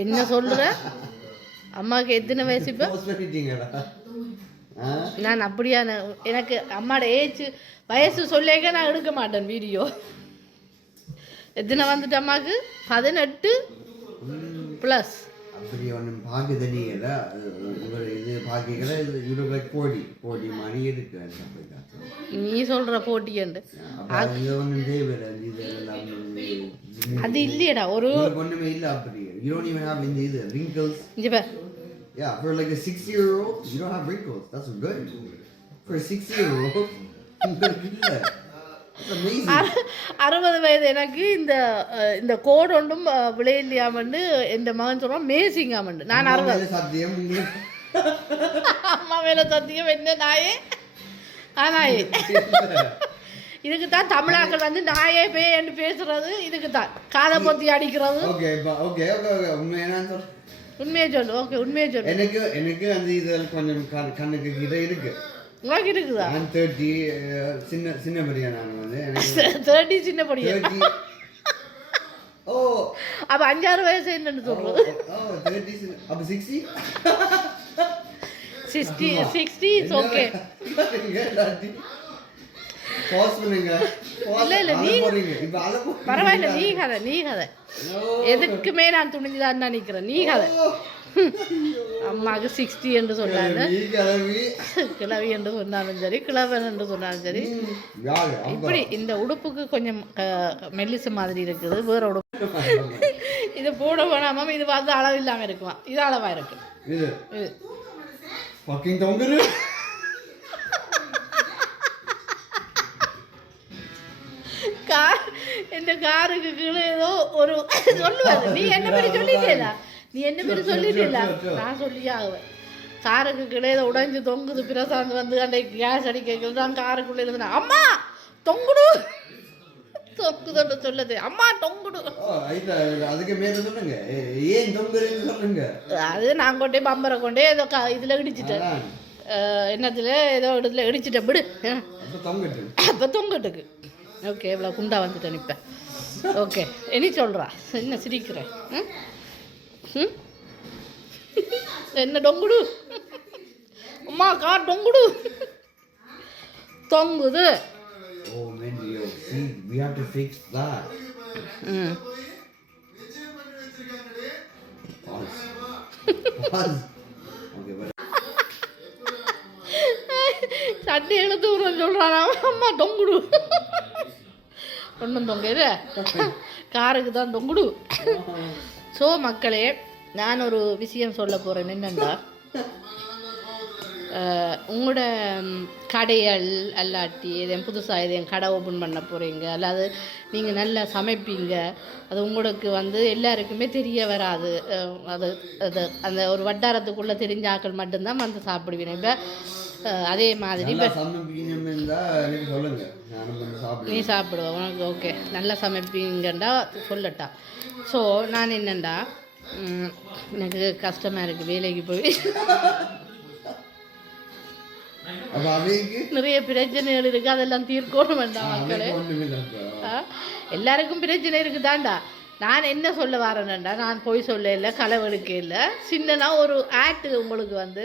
என்ன சொல்ற? அம்மாவுக்கு எத்தனை வயசு இப்போ? நான் அப்படியா, எனக்கு அம்மாவோட ஏஜ் வயசு சொல்லேக்க நான் எடுக்க மாட்டேன் வீடியோ. எத்தனை வந்துட்டு அம்மாவுக்கு? 18 ப்ளஸ். அப்படி ஒன்றும் பார்க்க தெரியல. இது பார்க்கல, இது போட்டி மாதிரி இருக்கு. நீ சொல்ற போட்டியண்டு அது இல்லையடா. ஒரு ஒண்ணுமே இல்ல. அப்படி you don't even have இந்த wrinkles. இங்க பார். Yeah, for like a 6-year-old you don't have wrinkles. That's good. For a 6-year-old இல்ல. That's amazing. 60 வயது எனக்கு இந்த கோட் ஒன்றும் விளையில்லையாமண்டு எந்த மகன் சொல்றான் மேசிங்காமண்டு. நான் 60 சத்தியம் உங்களுக்கு அம்மா மேல சத்தியம். என்ன நாயே நாயே இதுக்கு தான் தமிழாக்கள் வந்து நாயே பேன்னு பேசுறது. இதுக்கு தான் காதை பொத்தி அடிக்கிறது. உண்மையை சொல்லு. ஓகே, உண்மையை சொல்லு. எனக்கு அந்த இதில் கொஞ்சம் கண்ணுக்கு கிட்ட இருக்கு. உனக்கு இருக்குதா? 30 சின்ன படியா. நான் வந்து 30 சின்ன படியா. ஓ, அப்ப 5-6 வயசு என்னன்னு சொல்றது? 30 அப்ப 60 இட்ஸ் ஓகே. இல்ல நீ பரவாயில்ல. நீ கதை எதுக்குமே நான் துணிஞ்சுதான் நினைக்கிறேன். நீ கதை. அம்மாவுக்கு 60 என்று சொன்னாங்க, கிழவி என்று சொன்னாலும் சரி, கிழவன் என்று சொன்னாலும் சரி. இப்படி இந்த உடுப்புக்கு கொஞ்சம் மெல்லிசு மாதிரி இருக்குது. வேற உடுப்பு இது போட வேணாமா? இது பார்த்து அளவு இல்லாம இருக்குமா? இது அளவா இருக்கு. இந்த காருக்கு கீழே ஏதோ ஒரு சொல்லுவாரு. நீ என்ன பேரு சொல்லிட்டேல? நான் சொல்லியே ஆகுவேன். காருக்கு கீழே ஏதோ உடைஞ்சு தொங்குது. பிரசாந்த் வந்து அந்த கேஸ் அடிக்க தான் காருக்குள்ள இருந்தா அம்மா தொங்குடு தொங்குதோட சொல்லுது. அம்மா தொங்குடு. அதுக்கு மேல சொல்லுங்க, ஏன் தொங்குறேன்னு சொல்லுங்க. அது நான் கொண்டே பம்பரை கொண்டே ஏதோ இதுல இடிச்சிட்டேன். என்னத்துல ஏதோ இடத்துல இடிச்சிட்டேன். விடு, அப்ப தொங்கட்டுக்கு. ஓகே, இவ்வளோ குண்டா வந்துட்டேன் இப்போ. ஓகே, இனி சொல்கிறா. என்ன சிரிக்கிறேன்? என்ன டொங்குடு? அம்மா கார் டொங்குடு தொங்குது. Oh man, we have to fix that. Pause. Okay, but சட்டை எழுத்து சொல்கிறான். அம்மா டொங்குடு ஒன்றும் தொங்குது, காருக்கு தான் தொங்குடு. ஸோ மக்களே, நான் ஒரு விஷயம் சொல்ல போகிறேன். என்னென்னா, உங்களோட கடைகள் அல்லாட்டி எதையும் புதுசாக எதையும் கடை ஓப்பன் பண்ண போகிறீங்க, அல்லாது நீங்கள் நல்லா சமைப்பீங்க, அது உங்களுக்கு வந்து எல்லாருக்குமே தெரிய வராது. அது அது அந்த ஒரு வட்டாரத்துக்குள்ளே தெரிஞ்ச ஆக்கள் மட்டும்தான் வந்து சாப்பிடுவீங்க. இப்போ அதே மாதிரி நீ சாப்பிடுவ, உனக்கு ஓகே நல்லா சமைப்பீங்கண்டா சொல்லட்டா. ஸோ நான் என்னண்டா, எனக்கு கஷ்டமாக இருக்குது வேலைக்கு போய். நிறைய பிரச்சனைகள் இருக்குது, அதெல்லாம் தீர்க்கணும் வேண்டாம் மக்களே. எல்லாருக்கும் பிரச்சனை இருக்குதாண்டா. நான் என்ன சொல்ல வரேன்டா, நான் போய் சொல்ல இல்லை, களவெடுக்க இல்லை. சின்னனா ஒரு ஆக்ட் உங்களுக்கு வந்து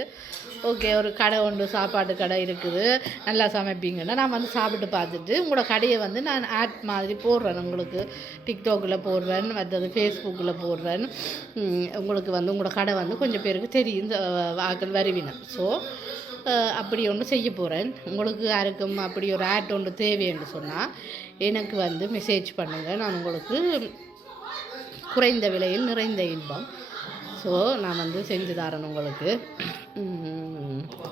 ஓகே, ஒரு கடை உண்டு, சாப்பாடு கடை இருக்குது, நல்லா சமைப்பீங்கன்னா நான் வந்து சாப்பிட்டு பார்த்துட்டு உங்களோட கடையை வந்து நான் ஆட் மாதிரி போடுறேன். உங்களுக்கு டிக்டாக்கில் போடுறேன், மற்றது ஃபேஸ்புக்கில் போடுறேன். உங்களுக்கு வந்து உங்களோட கடை வந்து கொஞ்சம் பேருக்கு தெரியும், ஆக்கள் வருவினேன். ஸோ அப்படி ஒன்று செய்ய போகிறேன். உங்களுக்கு யாருக்கும் அப்படி ஒரு ஆட் ஒன்று தேவைன்னு சொன்னால் எனக்கு வந்து மெசேஜ் பண்ணுங்கள். நான் உங்களுக்கு குறைந்த விலையில் நிறைந்த இன்பம். ஸோ நான் வந்து செஞ்சு தரேன் உங்களுக்கு.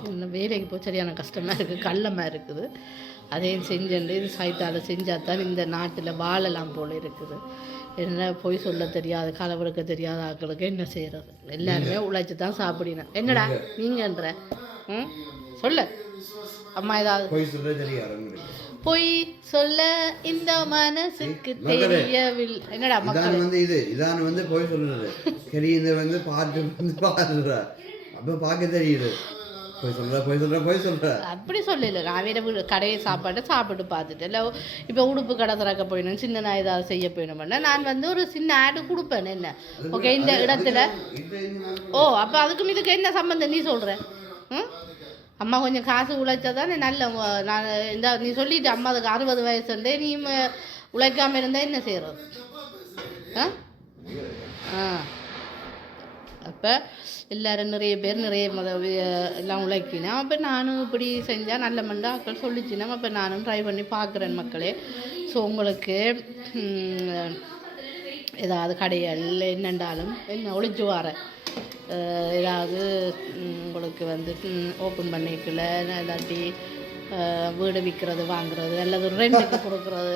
இன்னும் வேலைக்கு போய் சரியான கஷ்டமாக இருக்குது, கள்ளமாக இருக்குது. அதையும் செஞ்சுட்டு இது சைத்தால் செஞ்சால் தான் இந்த நாட்டில் வாழலாம் போல் இருக்குது. என்ன போய் சொல்ல தெரியாது, களவெடுக்க தெரியாத ஆக்களுக்கு என்ன செய்கிறது? எல்லாருமே உழைச்சி தான் சாப்பிடணும். என்னடா நீங்கன்ற சொல்ல அம்மா ஏதாவது பொய் சொல்ல இந்த மனசுக்கு தெரியவில்லை. என்னடா மக்கள் வந்து இதான் வந்து பொய் சொல்லுறது. சரி, இதை வந்து பார்த்து வந்து பாடுற அப்ப பார்க்க தெரியுது. போய் சொல்ற அப்படி சொல்லல. நான் வேற கடையை சாப்பிட்டு பார்த்துட்டு இல்லை இப்போ உடுப்பு கடை திறக்க போயிடணும், சின்ன நான் ஏதாவது செய்ய போயிடணும்னா நான் வந்து ஒரு சின்ன ஆடு கொடுப்பேன். என்ன ஓகே இந்த இடத்துல அப்போ அதுக்கும் இதுக்கு என்ன சம்பந்தம் நீ சொல்கிற? அம்மா கொஞ்சம் காசு உழைச்சா தானே நல்ல. நான் இந்த நீ சொல்லிட்டு அம்மா அதுக்கு 60 வயசுண்டே நீ உழைக்காமல் இருந்தால் என்ன செய்கிறது? அப்போ எல்லோரும் நிறைய பேர் நிறைய எல்லாம் உழைக்கினா அப்போ நானும் இப்படி செஞ்சால் நல்ல மண்டாக்கள் சொல்லிச்சுனா அப்போ நானும் ட்ரை பண்ணி பார்க்குறேன் மக்களே. ஸோ உங்களுக்கு ஏதாவது கடைகள் என்னென்றாலும் என்ன ஒழிச்சு வரேன் ஏதாவது உங்களுக்கு வந்து ஓப்பன் பண்ணிக்கல இல்லாட்டி வீடு விற்கிறது வாங்குறது அல்லது ரெண்டுக்கு கொடுக்குறது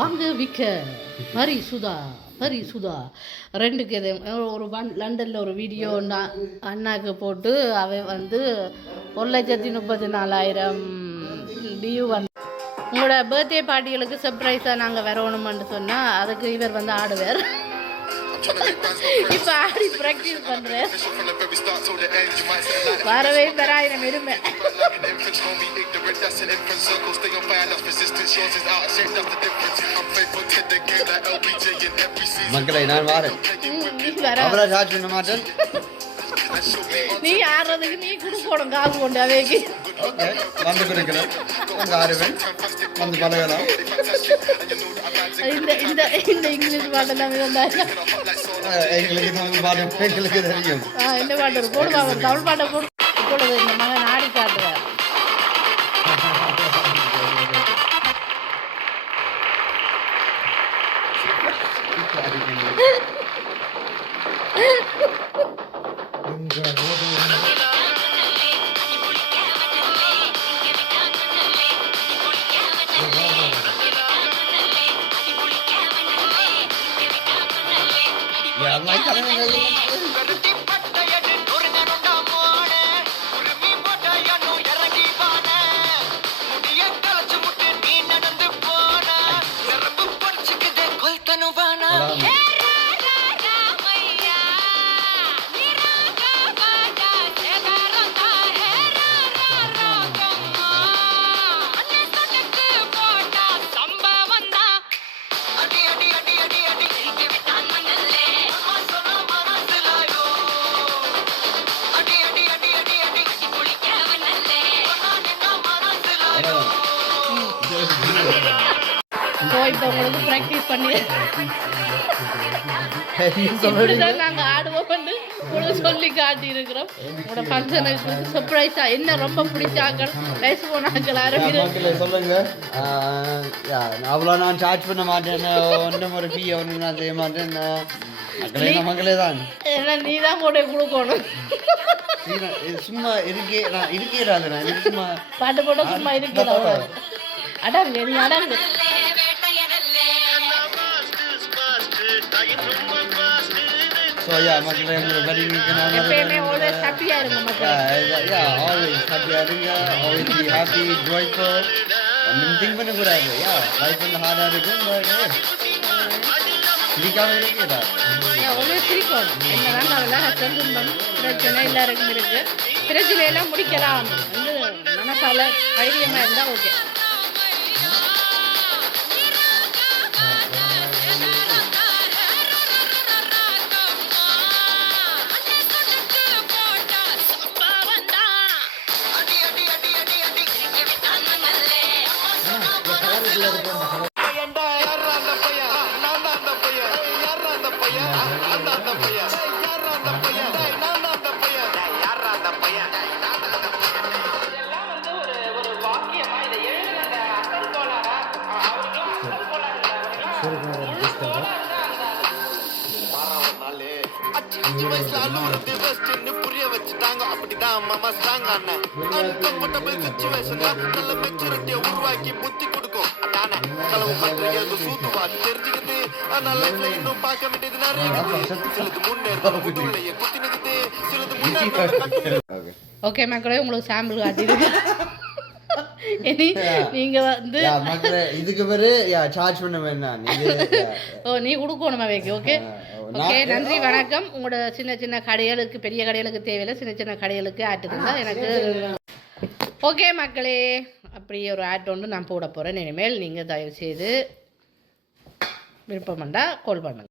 வாங்க விற்க ஹரி சுதா ரெண்டுக்கு எது ஒரு லண்டனில் ஒரு வீடியோ அண்ணாக்கு போட்டு அவை வந்து 1,34,000 வியூ வந்து உங்களோட பர்த்டே பார்ட்டிகளுக்கு சர்ப்ரைஸாக நாங்கள் வரணுமென்று சொன்னால் அதுக்கு இவர் வந்து ஆடுவார். இப்போ ஆடி ப்ராக்டிஸ் பண்ணுறேன். வரவே பெறாயிரம் இருமை மக்களை நான் வாரேன். நீ ஆடுறதுக்கு நீ கொடுக்கணும் காசு கொண்டு அவைக்கு வந்து கொடுக்கிறேன். வந்து பழகலாம். இந்த இங்கிலீஷ் பாட்டெல்லாம் எங்களுக்கு தெரியும். என்ன பாட்டு போடுவாங்க தமிழ் பாட்டை போடு. இப்பொழுது இந்த மகன் ஆடி காட்டுவார். இப்போ உங்களுக்கு ப்ராக்டிஸ் பண்ணி இப்படிதான் நாங்கள் ஆடுவோம் வந்து உங்களுக்கு சொல்லி காட்டி இருக்கிறோம். உங்களோட ஃபங்க்ஷனுக்கு சர்ப்ரைஸாக என்ன ரொம்ப பிடிச்சாக்கள் வயசு போனாக்கள் ஆரம்பிக்கிறேன் சொல்லுங்க. அவ்வளோ நான் சார்ஜ் பண்ண மாட்டேன். ஒன்றும் ஒரு ஃபீ ஒன்று நான் செய்ய மாட்டேன். மக்களே தான் ஏன்னா நீ தான் போட்டு கொடுக்கணும். சும்மா இருக்கிறாது நான் சும்மா பாட்டு போட்டு சும்மா இருக்கிறேன். அடங்கு நீ அடங்கு. So yeah, மக்களே very எப்பயுமே always happy-ஆ இருங்க மக்களே. Yeah, always happy-ஆ இருங்க. Always be happy, joyful. ஒன்றும் திங்க் பண்ணக்கூடாது. லைஃப் வந்து ஹார்டாக இருக்கும். சிரிக்காமல் இருக்கிறதா always சிரிக்கணும். என்னதான் அதெல்லாம் கஷ்டம் துன்பம் பிரச்சனை எல்லாருக்கும் இருக்கு. பிரச்சனையெல்லாம் முடிக்கலாம் வந்து மனசால தைரியமாக இருந்தால் ஓகே. புரிய வச்சுட்டாங்க அப்படிதான் அம்மா ஸ்ட்ராங் ஆன அன்கம்ஃபர்டபிள் சிச்சுவேஷன் நல்ல மெச்சூரிட்டியை உருவாக்கி புத்தி கொடுக்கும். அதானே செலவு பண்றது சூத்துவா தெரிஞ்சுக்கிட்டு ஆனா லைஃப்ல இன்னும் பார்க்க வேண்டியது நிறைய. சிலது முன்னேற்றம் புதுலையே குத்தி நிக்குது, சிலது முன்னேற்றம். ஓகே மக்களே உங்களுக்கு சாம்பிள் காட்டிடுங்க. இனி நீங்க வந்து மக்களே இதுக்கு பேரு சார்ஜ் பண்ண வேண்டாம். ஓ நீ கொடுக்கணுமா வைக்க. ஓகே ஓகே, நன்றி வணக்கம். உங்களோட சின்ன சின்ன கடைகளுக்கு, பெரிய கடைகளுக்கு தேவையில்லை, சின்ன சின்ன கடைகளுக்கு ஆட் இருந்தால் எனக்கு. ஓகே மக்களே, அப்படி ஒரு ஆட் ஒன்று நான் போட போகிறேன். இனிமேல் நீங்கள் தயவுசெய்து விருப்பம் பண்ணால் கால் பண்ணுங்கள்.